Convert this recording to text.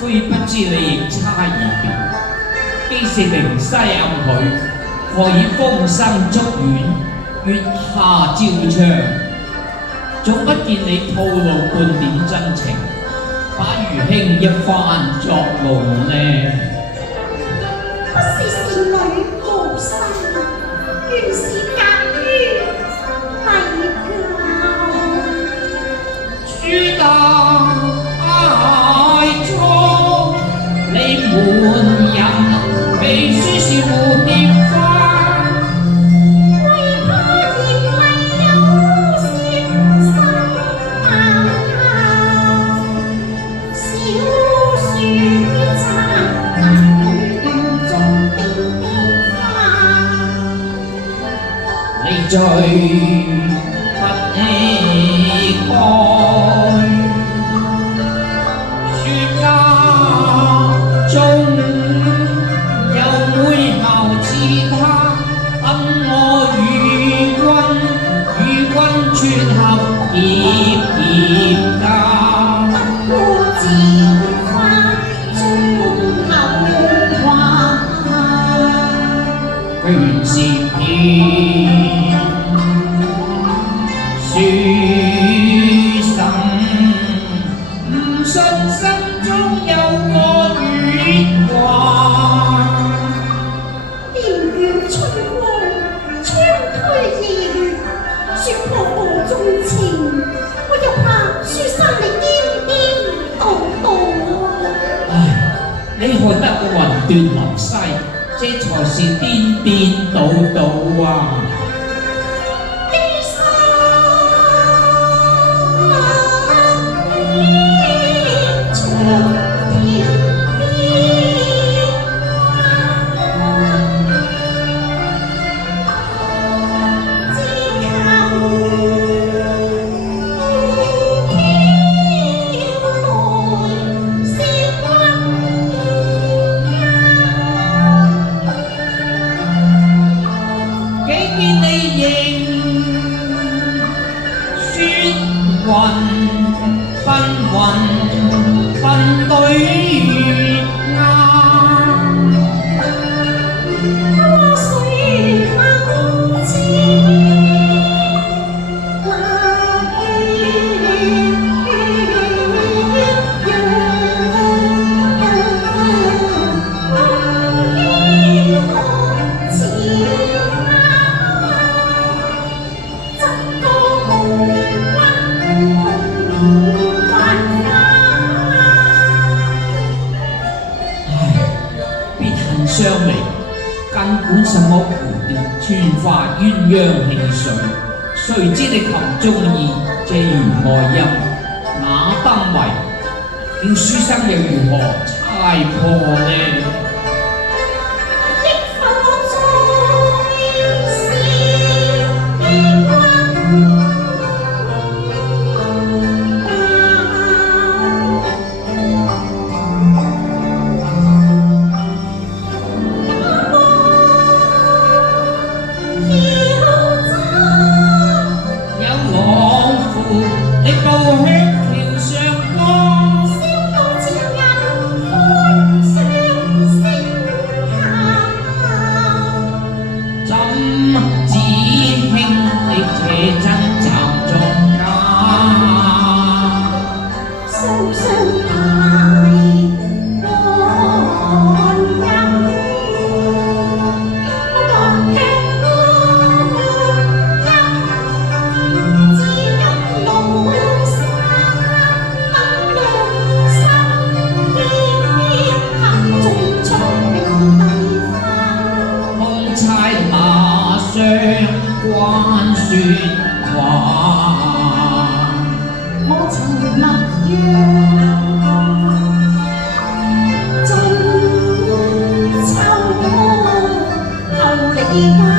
非不知你亦差異別。既是靈西暗許，何以風生竹院，月下照窗？總不見你吐露半點真情，把餘輕一番作夢呢？不是侍女無心，原是隔於禮教。朱大錯，你滿人未輸是蝴蝶花，為怕嫌為有些心硬，小樹殘難園中的花，你最不應該。雪家中有你看得雲斷流西，這才是顛顛倒倒啊！悲傷長天邊，只求飄來時光幾見你仍雪雲紛紛分對啱。過水萬千，話語別恨相離，更管什麼蝴蝶穿花鴛鴦戲水？誰知你琴中意這弦外音，那燈謎叫書生又如何猜破呢？憶浮在時光。有浪負你步向橋上光，燒到千人歡聲聲喊，怎只興你這真站中間？雙雙太安飲，我吃歌音，只因老山能量心堅，行中出名麗花。夢猜那雙關説話，我曾默約，中秋後離家。